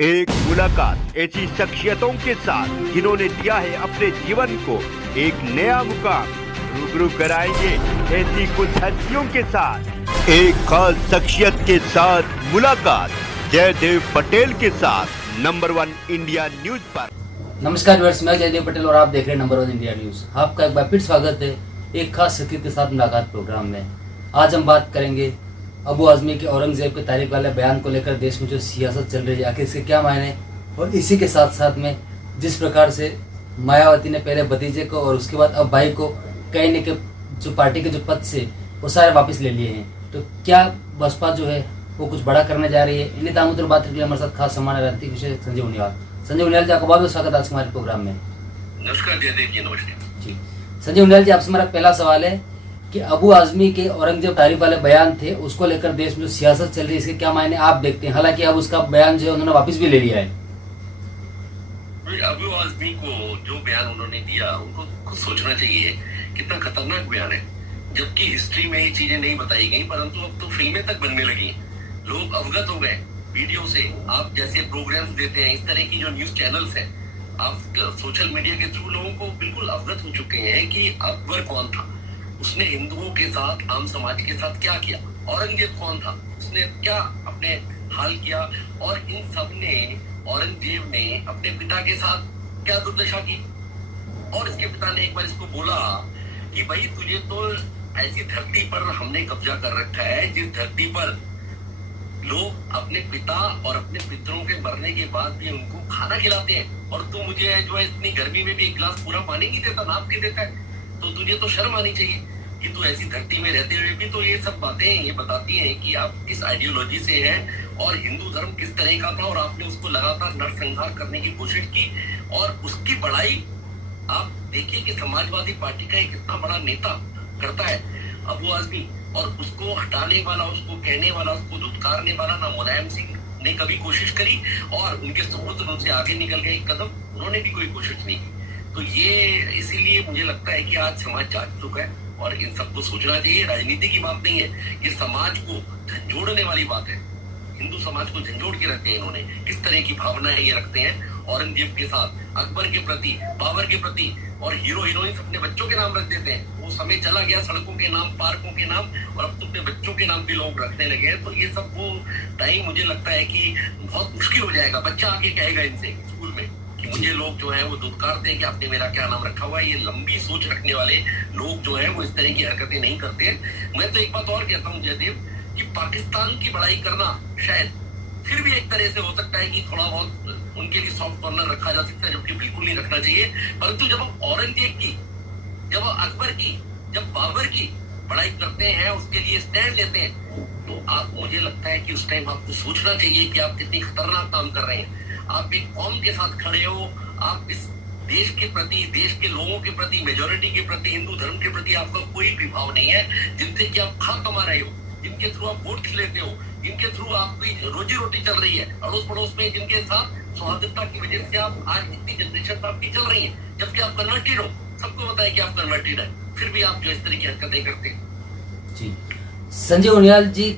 एक मुलाकात ऐसी शख्सियतों के साथ जिन्होंने दिया है अपने जीवन को एक नया मुकाम। रूबरू कराएंगे ऐसी कुछ हस्तियों के साथ एक खास शख्सियत के साथ मुलाकात जयदेव पटेल के साथ नंबर 1 इंडिया न्यूज पर। नमस्कार व्यूअर्स, मैं जयदेव पटेल और आप देख रहे हैं नंबर 1 इंडिया न्यूज। आपका एक बार फिर स्वागत है एक खास शख्सियत के साथ मुलाकात प्रोग्राम में। आज हम बात करेंगे अबू आजमी के औरंगजेब के तारीख वाले बयान को लेकर देश में जो सियासत चल रही है, आखिर इसके क्या मायने, और इसी के साथ साथ में जिस प्रकार से मायावती ने पहले भतीजे को और उसके बाद अब भाई को कहीं न कहीं जो पार्टी के जो पद से वो सारे वापस ले लिए हैं, तो क्या बसपा जो है वो कुछ बड़ा करने जा रही है? इन्हीं दामों पर बात करने के लिए हमारे साथ खास सम्मान राजनीतिक विशेषज्ञ संजय उनियाल। संजय उनियाल जी, आपका बहुत बहुत स्वागत है आज हमारे प्रोग्राम में। नमस्कार जयदेव जी, नमस्कार जी। संजय उनियाल जी, आपसे हमारा पहला सवाल है कि अबू आजमी के औरंगजेब तारीख वाले बयान थे, उसको लेकर देश में जो सियासत चल रही है इसके क्या मायने आप देखते हैं? हालांकि अब उसका बयान जो है उन्होंने वापस भी ले लिया है। अबू आजमी को जो बयान उन्होंने दिया उनको खुद सोचना चाहिए कितना खतरनाक बयान है। जबकि हिस्ट्री में ये चीजें नहीं बताई गई, परंतु अब तो फिल्में तक बनने लगी, लोग अवगत हो गए वीडियो से। आप जैसे प्रोग्राम्स देते हैं, इस तरह की जो न्यूज चैनल्स हैं, आप सोशल मीडिया के थ्रू लोगों को बिल्कुल अवगत हो चुके हैं कि अकबर कौन था, उसने हिंदुओं के साथ, आम समाज के साथ क्या किया, औरंगजेब कौन था, उसने क्या अपने हाल किया, और इन सब ने, औरंगजेब ने अपने पिता के साथ क्या दुर्दशा की। और इसके पिता ने एक बार इसको बोला कि भाई तुझे तो ऐसी धरती पर हमने कब्जा कर रखा है जिस धरती पर लोग अपने पिता और अपने पितरों के मरने के बाद भी उनको खाना खिलाते हैं, और तू मुझे जो है इतनी गर्मी में भी एक गिलास पूरा पानी नहीं देता, नाप के देता है। तो तुझे तो शर्म आनी चाहिए कि तू ऐसी धरती में रहते हुए भी। तो ये सब बातें ये बताती हैं कि आप किस आइडियोलॉजी से हैं और हिंदू धर्म किस तरह का था, और आपने उसको लगातार नरसंहार करने की कोशिश की। और उसकी बड़ाई आप देखिए कि समाजवादी पार्टी का एक इतना बड़ा नेता करता है अबू आजमी, और उसको हटाने वाला, उसको कहने वाला, उसको धुतकारने वाला ना मुलायम सिंह ने कभी कोशिश करी, और उनके सपुत्र उनसे आगे निकल गए एक कदम, उन्होंने भी कोई कोशिश नहीं की। तो ये इसीलिए मुझे लगता है कि आज समाज जाग चुका है और इन सबको सोचना चाहिए। राजनीति की बात नहीं है, ये समाज को झंझोड़ने वाली बात है। हिंदू समाज को झंझोड़ के रखते हैं इन्होंने, किस तरह की भावनाएं ये रखते हैं औरंगजेब के साथ, अकबर के प्रति, बाबर के प्रति, और हीरो हीरोइन अपने बच्चों के नाम रख देते हैं। वो समय चला गया सड़कों के नाम, पार्कों के नाम, और अब तो अपने बच्चों के नाम भी लोग रखने लगे हैं। तो ये सब वो टाइम मुझे लगता है कि बहुत मुश्किल हो जाएगा। बच्चा आके कहेगा इनसे स्कूल में कि मुझे लोग जो है वो दुत्कारते हैं कि आपने मेरा क्या नाम रखा हुआ है। ये लंबी सोच रखने वाले लोग जो है वो इस तरह की हरकतें नहीं करते। मैं तो एक बात और कहता हूँ जयदेव, कि पाकिस्तान की बड़ाई करना शायद फिर भी एक तरह से हो सकता है कि थोड़ा बहुत उनके लिए सॉफ्ट कॉर्नर रखा जा सकता है, जबकि बिल्कुल नहीं रखना चाहिए। परंतु जब हम औरंगजेब की, जब अकबर की, जब बाबर की बड़ाई करते हैं, उसके लिए स्टैंड लेते हैं, तो आप, मुझे लगता है कि उस टाइम आपको सोचना चाहिए कि आप कितनी खतरनाक काम कर रहे हैं। आप एक कौम के साथ खड़े हो, आप इस देश के प्रति, देश के लोगों के प्रति, मेजोरिटी के प्रति, हिंदू धर्म के प्रति आपका कोई भी भाव नहीं है, जिनसे कि आप खा कमा रहे हो, जिनके थ्रू आप वोट लेते हो, जिनके थ्रू आपकी रोजी रोटी चल रही है, अड़ोस पड़ोस में जिनके साथ सौहार्दता की वजह से आप आज इतनी जनरेशन आपकी चल रही है, जबकि आप कन्वर्टेड हो, सबको पता है कि आप कन्वर्टेड है, फिर भी आप जो इस तरह की हरकतें करते हैं। जी संजय उनियाल जी,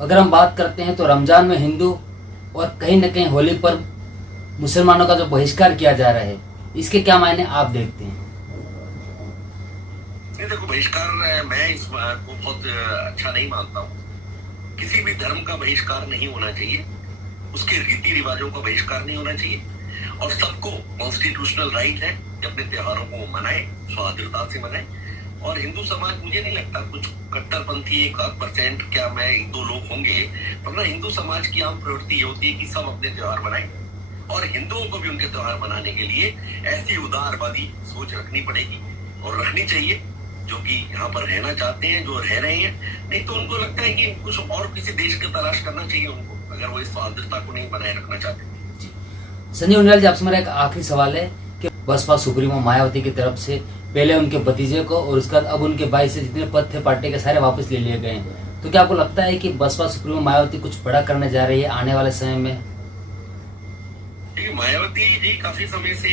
अगर हम बात करते हैं तो रमजान में हिंदू और कहीं न कहीं होली पर मुसलमानों का जो बहिष्कार किया जा रहा है, इसके क्या मायने आप देखते हैं? नहीं, देखो, बहिष्कार मैं इस को बहुत अच्छा नहीं मानता हूँ। किसी भी धर्म का बहिष्कार नहीं होना चाहिए, उसके रीति रिवाजों का बहिष्कार नहीं होना चाहिए, और सबको कॉन्स्टिट्यूशनल राइट है कि अपने त्योहारों को मनाए, स्वाधीनता से मनाए। और हिंदू समाज, मुझे नहीं लगता कुछ कट्टरपंथी 1% क्या मैं 2 लोग होंगे, वरना हिंदू समाज की आम प्रवृत्ति ये होती है कि सब अपने त्योहार मनाएं, और हिंदुओं को भी उनके त्योहार मनाने के लिए ऐसी उदारवादी सोच रखनी पड़ेगी और रखनी चाहिए, जो कि यहाँ पर रहना चाहते हैं, जो रह रहे हैं। नहीं तो उनको लगता है कि कुछ और किसी देश की तलाश करना चाहिए उनको, अगर वो इस स्वाधीनता को नहीं बनाए रखना चाहते। संजय उनियाल जी, आपसे मेरा एक आखिरी सवाल है कि बसपा सुप्रीमो मायावती की तरफ से पहले उनके भतीजे को और उसके बाद अब उनके भाई से जितने पद थे पार्टी के सारे वापस ले लिए गए हैं, तो क्या आपको लगता है कि बसपा सुप्रीमो मायावती कुछ बड़ा करने जा रही है आने वाले समय में? मायावती जी काफी समय से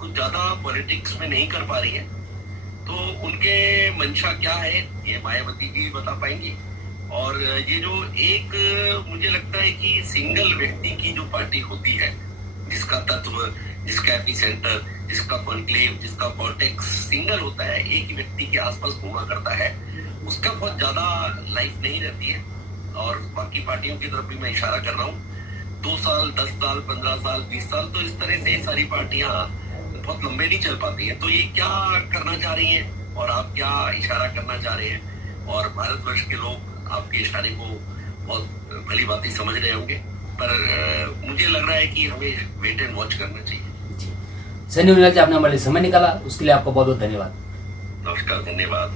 कुछ ज्यादा पॉलिटिक्स में नहीं कर पा रही है, तो उनके मंशा क्या है ये मायावती जी बता पाएंगी। और ये जो एक मुझे लगता है कि सिंगल व्यक्ति की जो पार्टी होती है, जिसका तत्व, जिसका एपिसेंटर, जिसका कॉन्क्लेव, जिसका कॉर्टेक्स सिंगल होता है, एक ही व्यक्ति के आसपास घूमा करता है, उसका बहुत ज्यादा लाइफ नहीं रहती है। और बाकी पार्टियों की तरफ भी मैं इशारा कर रहा हूँ, 2 साल, 10 साल, 15 साल, 20 साल, तो इस तरह से सारी पार्टियां बहुत लंबे नहीं चल पाती हैं। तो ये क्या करना चाह रही हैं और आप क्या इशारा करना चाह रहे हैं, और भारतवर्ष के लोग आपके इशारे को बहुत भली बातें समझ रहे होंगे, पर मुझे लग रहा है कि हमें वेट एंड वॉच करना चाहिए। सनी उनियाल जी, आपने हमारे लिए समय निकाला, उसके लिए आपका बहुत बहुत धन्यवाद। नमस्कार, धन्यवाद।